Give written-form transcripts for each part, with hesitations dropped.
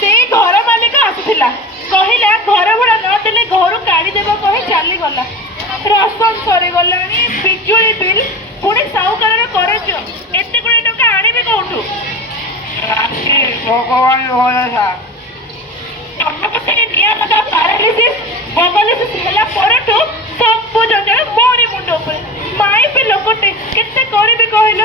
ସେଇ ଘର ମାଲିକ ଆସିଥିଲା, କହିଲା ଘର ଭଡ଼ା ନଦେଲେ ଘରୁ କାଢିଦେବ କହି ଚାଲିଗଲା। ରାସନ ସରିଗଲାଣି, ବିଜୁଳି ବିଲ୍, ପୁଣି ସାହୁକାରର କରଜ, ଏତେ ଗୁଡେ ଟଙ୍କା ଆଣିବି କୋଉଠୁ? ଭଗବାନ ଭରସା। ପାରାଲିସିସ୍ ହେଲା ପରଠୁ ସବୁ ଜଞ୍ଜାଳ ମୋରି ମୁଣ୍ଡ ଉପରେ। ମାଇପି ଲୋକଟେ, କେତେ କରିବି କହିଲ?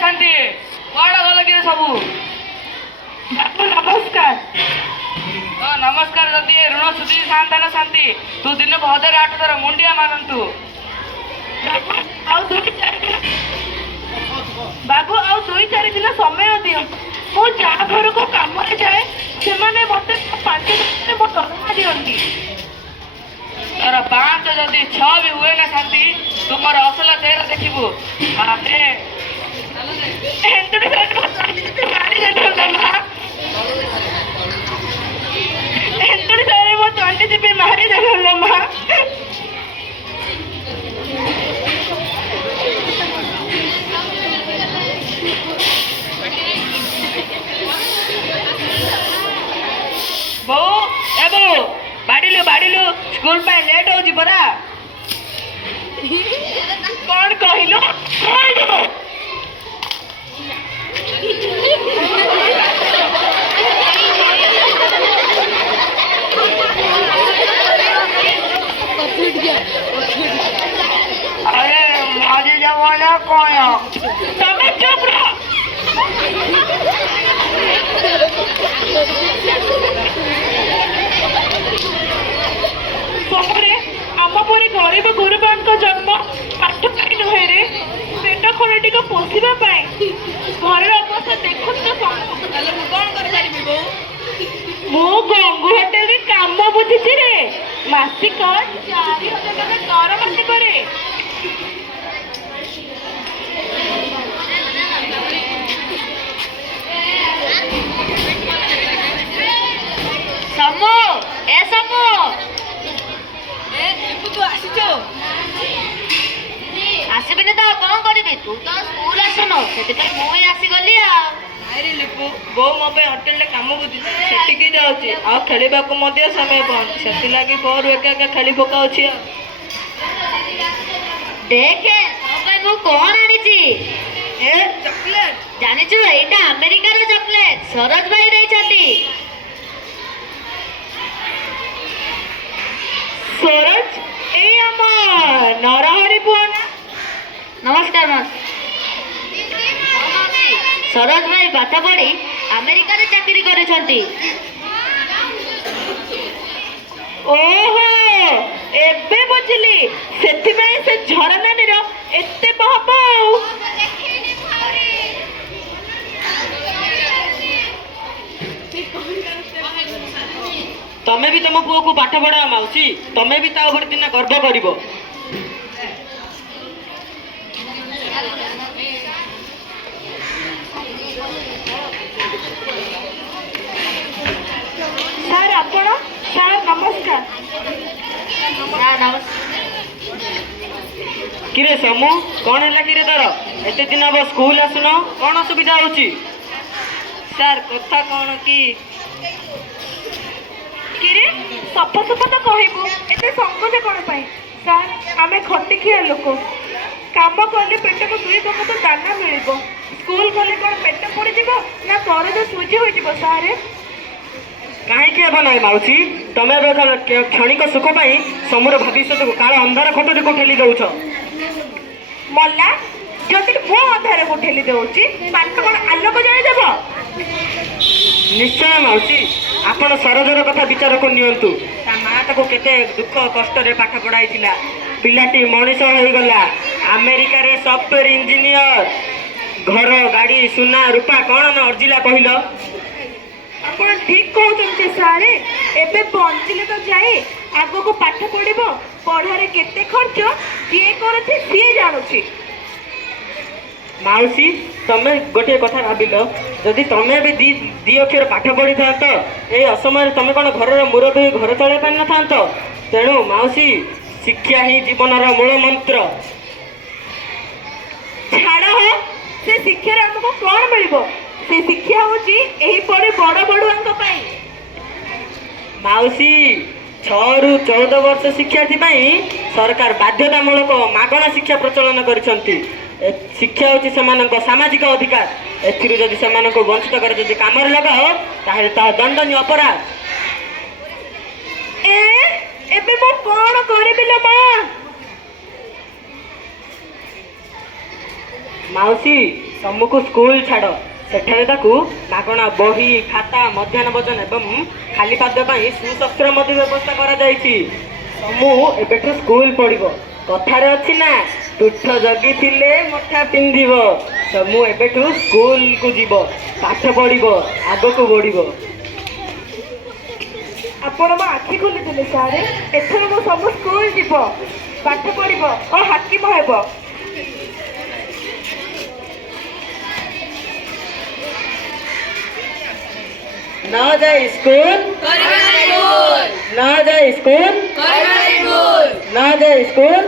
ଶାନ୍ତି କୁଆଡେ ଗଲ କି ସବୁ? ନମସ୍କାର। ନମସ୍କାର। ଯଦି ଋଣ ସୁଝି ଥାନ୍ତା ନା ଶାନ୍ତି, ତୁ ଦିନକୁ 1008 ଥର ମୁଣ୍ଡିଆ ମାରନ୍ତୁ। ବାବୁ ଆଉ 2-4 ଦିନ ସମୟ ଦିଅ। ମୁଁ ଯାହା ଘରକୁ କାମରେ ଯାଏ ସେମାନେ ମତେ 5 ଦିନରେ ମୋ ଦରମା ଦିଅନ୍ତି। ତୋର 5 ଯଦି 6 ବି ହୁଏ ନା ଶାନ୍ତି, ତୁ ମୋର ଅସଲ ଚେହେରା ଦେଖିବୁ। ବାଡ଼ିଲୁ ସ୍କୁଲ ପାଇଁ ଲେଟ୍ ହଉଛି ପରା। କଣ କହିଲୁ? अरे मारी जमाना कौन? तमें चुप रहो। सपरे आम परी गरीब गुरुबांक जन्म पाठ पाई नुहे रे, पेट खड़ेटी को पोषिबा पाई। घर अवस्था देखुच तो कौन कर पारिबी बो? मु गंगू होटल रे काम बुझिछि रे, मासिक 4000 टका दरमा करे। समू ए समू तू आसीचो आसबिनी तो कौन करिबी? तू तो स्कूल आसुनो, सेतिपई मु ही आसी गली आ। नाइरे लिपु, बो मो पे होटल रे काम बुझिछि, सेटिकी जाउछि आ खेलिबा को मध्य समय पहुंच, सेति लागी पर एका एका खेली पकाउछि। देखे सबई मु कोन आनिछि? ए चॉकलेट जानिछु एटा अमेरिका रो चॉकलेट सरोज भाई दै छथि। सरोज ए हम नरहरि पुआना। नमस्कार मास। सरोज भाई पाठ पढ़ी अमेरिका रे चाकरी करिसंती। ओहो एबे बुझिली, सेति में से झरनानी रो एत्ते बहबो। तमे भी तुम पुओ को पाठ पढ़ा माउसी, तमे भी ता ऊपर दिन गर्व करिवो। सर आपण सर नमस्कार। नमस्कार। किरे समू कौन है कि तार एते दिन अब स्कूल आसुन, कौन असुविधा होची? सर कथा कौन कि किरे सफा सफा तो कहबो, एते संकोच कौन पाई? सर आमे खटिखिया लोक, काम कले पेट को 2 टका तो दाना मिलिबो, स्कूल गले कौन पेट पड़ी जीवो ना करज सुजी होई जीवो? सर कहीं ना माउसी, तमें क्षणिक सुख पाई समूर भविष्य को काल अंधार खटरी को ठेली दौच। मल्ला जदि मो अंधार को ठेली दौची, पाठ कौन आलोक जादेव? निश्चय माउसी, आपण सरोजर कथा विचार को नियंतु। ता माँ ताको केते दुख कष्ट रे पाठ पढ़ाई थिला, पिलाटी मनीष हो गला, अमेरिका रे सॉफ्टवेयर इंजीनियर, घर गाड़ी सुना रूपा कौन न अर्जिला कहल? ଆପଣ ଠିକ କହୁଛନ୍ତି ସାରେ। ଏବେ ବଞ୍ଚିଲେ ତ ଯାଏ, ଆଗକୁ ପାଠ ପଢିବ, ପଢାରେ କେତେ ଖର୍ଚ୍ଚ କିଏ କରୁଛି ସିଏ ଜାଣୁଛି। ମାଉସୀ ତମେ ଗୋଟିଏ କଥା ଭାବିଲ, ଯଦି ତମେ ବି ଦି ଅକ୍ଷର ପାଠ ପଢ଼ିଥାନ୍ତ ଏଇ ଅସମୟରେ ତମେ କ'ଣ ଘରର ମୁରବି ହୋଇ ଘର ଚଳାଇ ପାରିନଥାନ୍ତ। ତେଣୁ ମାଉସୀ, ଶିକ୍ଷା ହିଁ ଜୀବନର ମୂଳ ମନ୍ତ୍ର। ଛାଡ଼ ହ, ସେ ଶିକ୍ଷାରେ ଆମକୁ କ'ଣ ମିଳିବ? ସେ ଶିକ୍ଷା ହେଉଛି ଏହିପରି ବଡ଼ ବଡ଼ୁଆଙ୍କ ପାଇଁ। ମାଉସୀ, 6 ରୁ 14 ବର୍ଷ ଶିକ୍ଷାର୍ଥୀ ପାଇଁ ସରକାର ବାଧ୍ୟତାମୂଳକ ମାଗଣା ଶିକ୍ଷା ପ୍ରଚଳନ କରିଛନ୍ତି। ଶିକ୍ଷା ହେଉଛି ସେମାନଙ୍କ ସାମାଜିକ ଅଧିକାର। ଏଥିରୁ ଯଦି ସେମାନଙ୍କୁ ବଞ୍ଚିତ କରି ଯଦି କାମରେ ଲଗାଅ ତାହେଲେ ତାହା ଦଣ୍ଡନୀୟ ଅପରାଧ। ଏବେ ମୁଁ କ'ଣ କରିବି ଲୋ ମା? ମାଉସୀ, ତମକୁ ସ୍କୁଲ ଛାଡ଼। ସେଠାରେ ତାକୁ ମାଗଣା ବହି, ଖାତା, ମଧ୍ୟାହ୍ନ ଭୋଜନ ଏବଂ ଖାଲି ପାଦ ପାଇଁ ସୁଶସ୍ତ୍ର ମଧ୍ୟ ବ୍ୟବସ୍ଥା କରାଯାଇଛି। ତମୁ ଏବେଠୁ ସ୍କୁଲ ପଢ଼ିବ। କଥାରେ ଅଛି ନା, ତୁଠ ଜଗିଥିଲେ ମୁଠା ପିନ୍ଧିବ। ତମୁ ଏବେଠୁ ସ୍କୁଲକୁ ଯିବ, ପାଠ ପଢ଼ିବ, ଆଗକୁ ବଢ଼ିବ। ଆପଣ ମୋ ଆଖି ଖୋଲିଦେଲେ ସାର୍। ଏଥର ମୋ ସବୁ ସ୍କୁଲ ଯିବ, ପାଠ ପଢ଼ିବ ଓ ହାକିମ ହେବ। न जाए स्कूल, न जाए स्कूल, न जाए स्कूल।